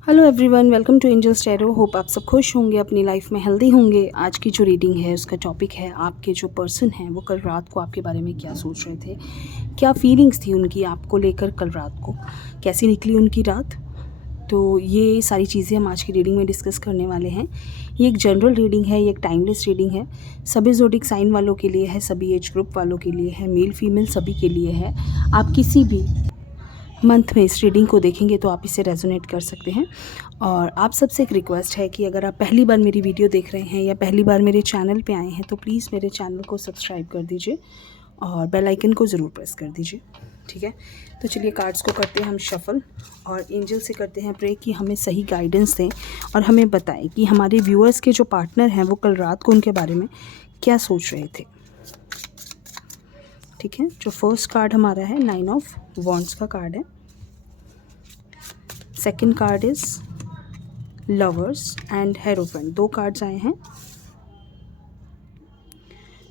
Hello everyone, welcome to angels tarot. Hope आप सब खुश होंगे, अपनी लाइफ में हेल्दी होंगे। आज की जो रीडिंग है उसका टॉपिक है आपके जो पर्सन हैं वो कल रात को आपके बारे में क्या सोच रहे थे, क्या फीलिंग्स थी उनकी आपको लेकर कल रात को, कैसी निकली उनकी रात। तो ये सारी चीज़ें हम आज की रीडिंग में डिस्कस करने वाले हैं। ये एक जनरल रीडिंग है, ये एक टाइमलेस रीडिंग है। सभी ज़ोडिक साइन वालों के लिए है, सभी एज ग्रुप वालों के लिए है, मेल फीमेल सभी के लिए है। आप किसी भी मंथ में इस रीडिंग को देखेंगे तो आप इसे रेजोनेट कर सकते हैं। और आप सबसे एक रिक्वेस्ट है कि अगर आप पहली बार मेरी वीडियो देख रहे हैं या पहली बार मेरे चैनल पे आए हैं तो प्लीज़ मेरे चैनल को सब्सक्राइब कर दीजिए और बेल आइकन को ज़रूर प्रेस कर दीजिए, ठीक है। तो चलिए कार्ड्स को करते हैं हम शफल और एंजल से करते हैं प्रे कि हमें सही गाइडेंस दें और हमें बताएं कि हमारे व्यूअर्स के जो पार्टनर हैं वो कल रात को उनके बारे में क्या सोच रहे थे, ठीक है। जो फर्स्ट कार्ड हमारा है 9 ऑफ वॉन्ड्स का कार्ड है। Second card is lovers and hierophant. दो कार्ड्स आए हैं,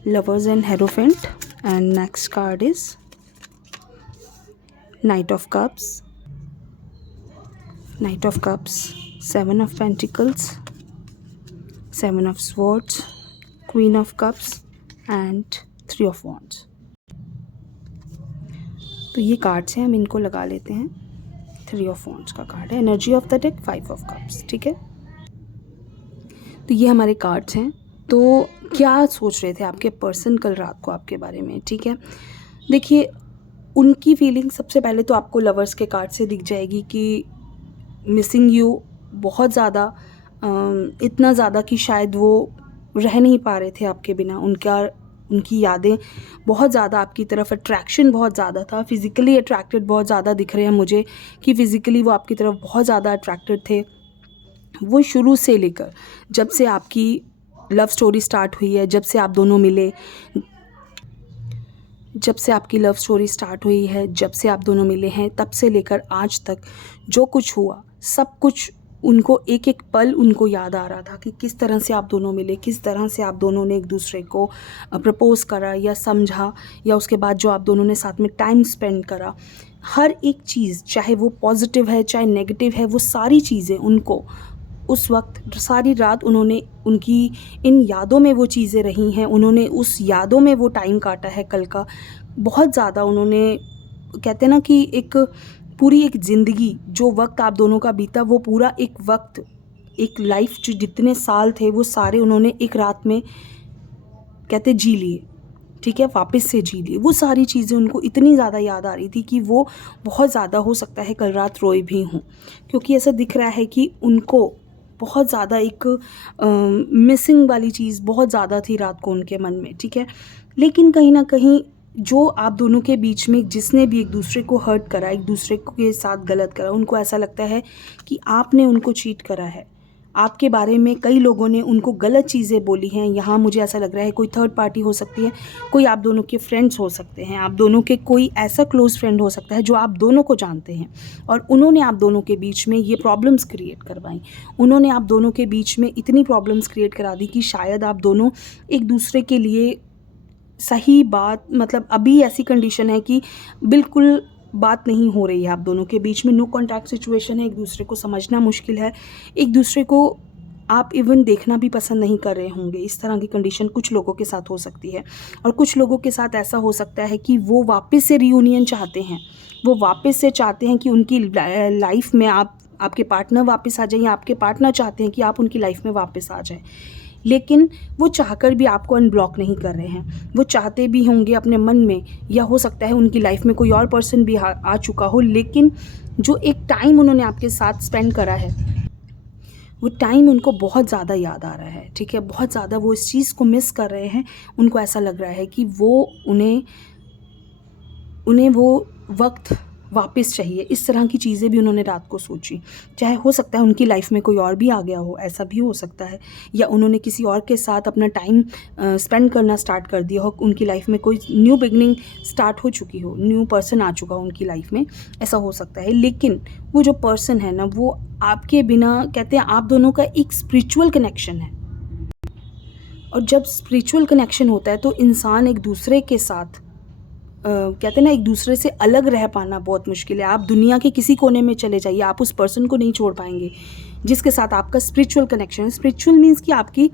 lovers and hierophant. And next card is night of cups, night of cups, seven of pentacles, seven of swords, queen of cups and three of wands. तो ये cards हैं, हम इनको लगा लेते हैं। थ्री ऑफ वॉन्ड्स का कार्ड है, energy of the deck 5 of cups, ठीक है। तो ये हमारे कार्ड्स हैं। तो क्या सोच रहे थे आपके पर्सन कल रात को आपके बारे में, ठीक है। देखिए उनकी फीलिंग सबसे पहले तो आपको लवर्स के कार्ड से दिख जाएगी कि मिसिंग यू बहुत ज़्यादा, इतना ज़्यादा कि शायद वो रह नहीं पा रहे थे आपके बिना। उनकी यादें बहुत ज़्यादा आपकी तरफ, अट्रैक्शन बहुत ज़्यादा था, फिज़िकली अट्रैक्टेड बहुत ज़्यादा दिख रहे हैं मुझे कि फ़िज़िकली वो आपकी तरफ बहुत ज़्यादा अट्रैक्टेड थे। वो शुरू से लेकर जब से आपकी लव स्टोरी स्टार्ट हुई है, जब से आप दोनों मिले, जब से आपकी लव स्टोरी स्टार्ट हुई है, जब से आप दोनों मिले हैं, तब से लेकर आज तक जो कुछ हुआ सब कुछ उनको एक एक पल उनको याद आ रहा था कि किस तरह से आप दोनों मिले, किस तरह से आप दोनों ने एक दूसरे को प्रपोज करा या समझा, या उसके बाद जो आप दोनों ने साथ में टाइम स्पेंड करा। हर एक चीज़, चाहे वो पॉजिटिव है चाहे नेगेटिव है, वो सारी चीज़ें उनको उस वक्त सारी रात उन्होंने, उनकी इन यादों में वो चीज़ें रही हैं, उन्होंने उस यादों में वो टाइम काटा है कल का बहुत ज़्यादा। उन्होंने, कहते हैं ना कि एक पूरी एक ज़िंदगी, जो वक्त आप दोनों का बीता वो पूरा एक वक्त, एक लाइफ, जो जितने साल थे वो सारे उन्होंने एक रात में कहते जी लिए, ठीक है, वापस से जी लिए। वो सारी चीज़ें उनको इतनी ज़्यादा याद आ रही थी कि वो बहुत ज़्यादा, हो सकता है कल रात रोए भी हों, क्योंकि ऐसा दिख रहा है कि उनको बहुत ज़्यादा एक मिसिंग वाली चीज़ बहुत ज़्यादा थी रात को उनके मन में, ठीक है। लेकिन कहीं ना कहीं जो आप दोनों के बीच में जिसने भी एक दूसरे को हर्ट करा, एक दूसरे के साथ गलत करा, उनको ऐसा लगता है कि आपने उनको चीट करा है। आपके बारे में कई लोगों ने उनको गलत चीज़ें बोली हैं। यहाँ मुझे ऐसा लग रहा है कोई थर्ड पार्टी हो सकती है, कोई आप दोनों के फ्रेंड्स हो सकते हैं, आप दोनों के कोई ऐसा क्लोज़ फ्रेंड हो सकता है जो आप दोनों को जानते हैं, और उन्होंने आप दोनों के बीच में ये प्रॉब्लम्स क्रिएट करवाई। उन्होंने आप दोनों के बीच में इतनी प्रॉब्लम्स क्रिएट करा दी कि शायद आप दोनों एक दूसरे के लिए सही बात, मतलब अभी ऐसी कंडीशन है कि बिल्कुल बात नहीं हो रही है आप दोनों के बीच में, नो कॉन्टैक्ट सिचुएशन है, एक दूसरे को समझना मुश्किल है, एक दूसरे को आप इवन देखना भी पसंद नहीं कर रहे होंगे। इस तरह की कंडीशन कुछ लोगों के साथ हो सकती है, और कुछ लोगों के साथ ऐसा हो सकता है कि वो वापस से रियूनियन चाहते हैं, वो वापस से चाहते हैं कि उनकी लाइफ में आपके पार्टनर वापस आ जाए, या आपके पार्टनर चाहते हैं कि आप उनकी लाइफ में वापस आ जाए। लेकिन वो चाहकर भी आपको अनब्लॉक नहीं कर रहे हैं। वो चाहते भी होंगे अपने मन में, या हो सकता है उनकी लाइफ में कोई और पर्सन भी आ चुका हो, लेकिन जो एक टाइम उन्होंने आपके साथ स्पेंड करा है वो टाइम उनको बहुत ज़्यादा याद आ रहा है, ठीक है। बहुत ज़्यादा वो इस चीज़ को मिस कर रहे हैं। उनको ऐसा लग रहा है कि वो उन्हें वो वक्त वापस चाहिए। इस तरह की चीज़ें भी उन्होंने रात को सोची। चाहे हो सकता है उनकी लाइफ में कोई और भी आ गया हो, ऐसा भी हो सकता है, या उन्होंने किसी और के साथ अपना टाइम स्पेंड करना स्टार्ट कर दिया हो, उनकी लाइफ में कोई न्यू बिगनिंग स्टार्ट हो चुकी हो, न्यू पर्सन आ चुका हो उनकी लाइफ में, ऐसा हो सकता है। लेकिन वो जो पर्सन है ना, वो आपके बिना, कहते हैं आप दोनों का एक स्पिरिचुअल कनेक्शन है, और जब स्पिरिचुअल कनेक्शन होता है तो इंसान एक दूसरे के साथ कहते हैं ना, एक दूसरे से अलग रह पाना बहुत मुश्किल है। आप दुनिया के किसी कोने में चले जाइए, आप उस पर्सन को नहीं छोड़ पाएंगे जिसके साथ आपका स्पिरिचुअल कनेक्शन है। स्पिरिचुअल मीन्स कि आपकी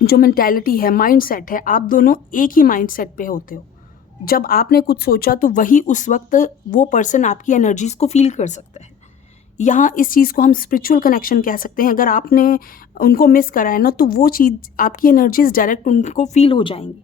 जो मेंटालिटी है, माइंड सेट है, आप दोनों एक ही माइंड सेट पे होते हो। जब आपने कुछ सोचा तो वही उस वक्त वो पर्सन आपकी एनर्जीज़ को फील कर सकता है। यहाँ इस चीज़ को हम स्पिरिचुअल कनेक्शन कह सकते हैं। अगर आपने उनको मिस करा है ना, तो वो चीज़, आपकी एनर्जीज़ डायरेक्ट उनको फील हो जाएंगी।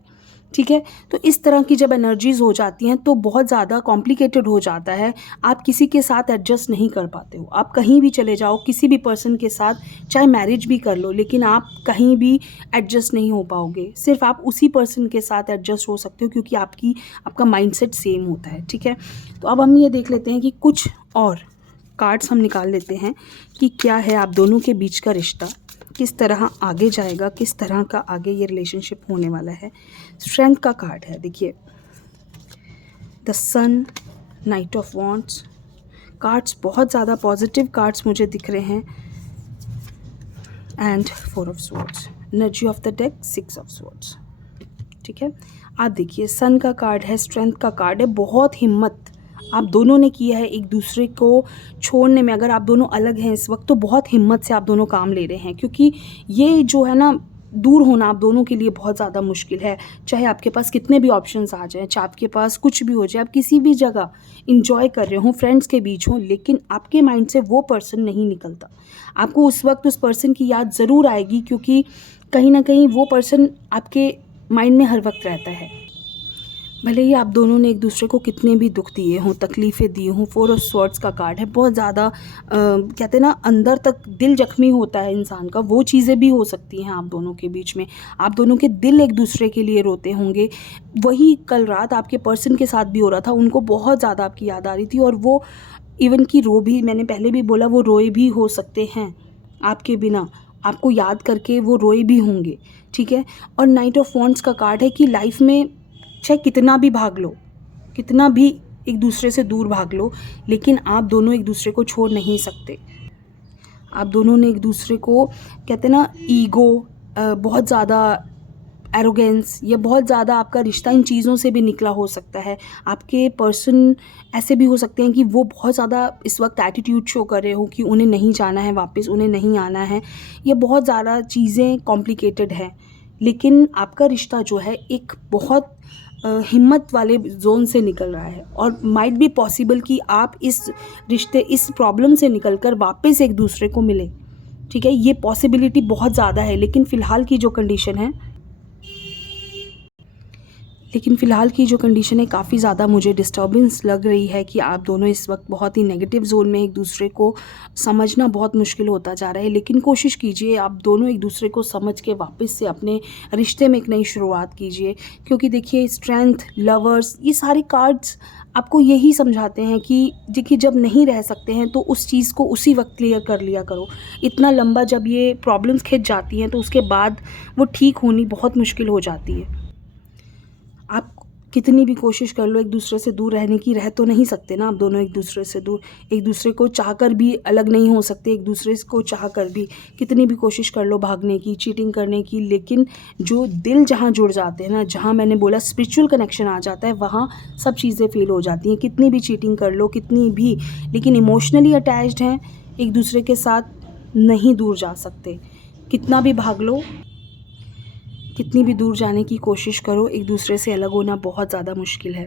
ठीक है, तो इस तरह की जब एनर्जीज़ हो जाती हैं तो बहुत ज़्यादा कॉम्प्लिकेटेड हो जाता है। आप किसी के साथ एडजस्ट नहीं कर पाते हो। आप कहीं भी चले जाओ, किसी भी पर्सन के साथ, चाहे मैरिज भी कर लो, लेकिन आप कहीं भी एडजस्ट नहीं हो पाओगे। सिर्फ आप उसी पर्सन के साथ एडजस्ट हो सकते हो क्योंकि आपका माइंडसेट सेम होता है। ठीक है, तो अब हम ये देख लेते हैं कि कुछ और कार्ड्स हम निकाल लेते हैं कि क्या है आप दोनों के बीच का रिश्ता, किस तरह आगे जाएगा, किस तरह का आगे ये रिलेशनशिप होने वाला है। स्ट्रेंथ का कार्ड है, देखिए, the sun, knight of wands. Cards बहुत ज़्यादा पॉजिटिव कार्ड्स मुझे दिख रहे हैं। And 4 of swords, energy of the deck, 6 of swords. ठीक है, आप देखिए, सन का कार्ड है, स्ट्रेंथ का कार्ड है, बहुत हिम्मत आप दोनों ने किया है एक दूसरे को छोड़ने में। अगर आप दोनों अलग हैं इस वक्त तो बहुत हिम्मत से आप दोनों काम ले रहे हैं, क्योंकि ये जो है ना, दूर होना आप दोनों के लिए बहुत ज़्यादा मुश्किल है। चाहे आपके पास कितने भी ऑप्शंस आ जाएं, चाहे आपके पास कुछ भी हो जाए, आप किसी भी जगह इंजॉय कर रहे हो, फ्रेंड्स के बीच हो, लेकिन आपके माइंड से वो पर्सन नहीं निकलता। आपको उस वक्त उस पर्सन की याद ज़रूर आएगी, क्योंकि कहीं ना कहीं वो पर्सन आपके माइंड में हर वक्त रहता है। भले ही आप दोनों ने एक दूसरे को कितने भी दुख दिए हों, तकलीफ़ें दी हों। 4 ऑफ स्वॉर्ड्स का कार्ड है, बहुत ज़्यादा कहते हैं ना, अंदर तक दिल जख्मी होता है इंसान का। वो चीज़ें भी हो सकती हैं आप दोनों के बीच में। आप दोनों के दिल एक दूसरे के लिए रोते होंगे। वही कल रात आपके पर्सन के साथ भी हो रहा था, उनको बहुत ज़्यादा आपकी याद आ रही थी, और वो इवन कि रो भी, मैंने पहले भी बोला, वो रोए भी हो सकते हैं आपके बिना, आपको याद करके वो रोए भी होंगे। ठीक है, और नाइट ऑफ वॉन्ड्स का कार्ड है कि लाइफ में चाहे कितना भी भाग लो, कितना भी एक दूसरे से दूर भाग लो, लेकिन आप दोनों एक दूसरे को छोड़ नहीं सकते। आप दोनों ने एक दूसरे को, कहते हैं ना, ईगो, बहुत ज़्यादा एरोगेंस, या बहुत ज़्यादा आपका रिश्ता इन चीज़ों से भी निकला हो सकता है। आपके पर्सन ऐसे भी हो सकते हैं कि वो बहुत ज़्यादा इस वक्त एटीट्यूड शो कर रहे हो कि उन्हें नहीं जाना है वापस, उन्हें नहीं आना है। ये बहुत ज़्यादा चीज़ें कॉम्प्लिकेटेड हैं, लेकिन आपका रिश्ता जो है एक बहुत हिम्मत वाले जोन से निकल रहा है, और माइट बी पॉसिबल कि आप इस रिश्ते, इस प्रॉब्लम से निकलकर वापस एक दूसरे को मिले। ठीक है, ये पॉसिबिलिटी बहुत ज़्यादा है, लेकिन फ़िलहाल की जो कंडीशन है काफ़ी ज़्यादा मुझे डिस्टर्बेंस लग रही है कि आप दोनों इस वक्त बहुत ही नेगेटिव जोन में, एक दूसरे को समझना बहुत मुश्किल होता जा रहा है। लेकिन कोशिश कीजिए आप दोनों एक दूसरे को समझ के वापस से अपने रिश्ते में एक नई शुरुआत कीजिए, क्योंकि देखिए, स्ट्रेंथ, लवर्स, ये सारे कार्ड्स आपको यही समझाते हैं कि देखिए, जब नहीं रह सकते हैं तो उस चीज़ को उसी वक्त क्लियर कर लिया करो। इतना लंबा जब ये प्रॉब्लम्स खिंच जाती हैं तो उसके बाद वो ठीक होनी बहुत मुश्किल हो जाती है। आप कितनी भी कोशिश कर लो एक दूसरे से दूर रहने की, रह तो नहीं सकते ना आप दोनों एक दूसरे से दूर। एक दूसरे को चाहकर भी अलग नहीं हो सकते, एक दूसरे को चाहकर भी कितनी भी कोशिश कर लो भागने की, चीटिंग करने की, लेकिन जो दिल जहाँ जुड़ जाते हैं ना, जहाँ मैंने बोला स्पिरिचुअल कनेक्शन आ जाता है, वहाँ सब चीज़ें फेल हो जाती हैं। कितनी भी चीटिंग कर लो, कितनी भी, लेकिन इमोशनली अटैच्ड हैं एक दूसरे के साथ, नहीं दूर जा सकते। कितना भी भाग लो, कितनी भी दूर जाने की कोशिश करो, एक दूसरे से अलग होना बहुत ज़्यादा मुश्किल है।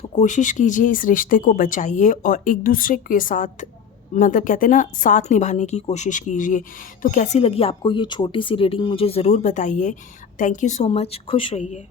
तो कोशिश कीजिए, इस रिश्ते को बचाइए और एक दूसरे के साथ, मतलब कहते हैं ना, साथ निभाने की कोशिश कीजिए। तो कैसी लगी आपको ये छोटी सी रीडिंग, मुझे ज़रूर बताइए। थैंक यू सो मच, खुश रहिए।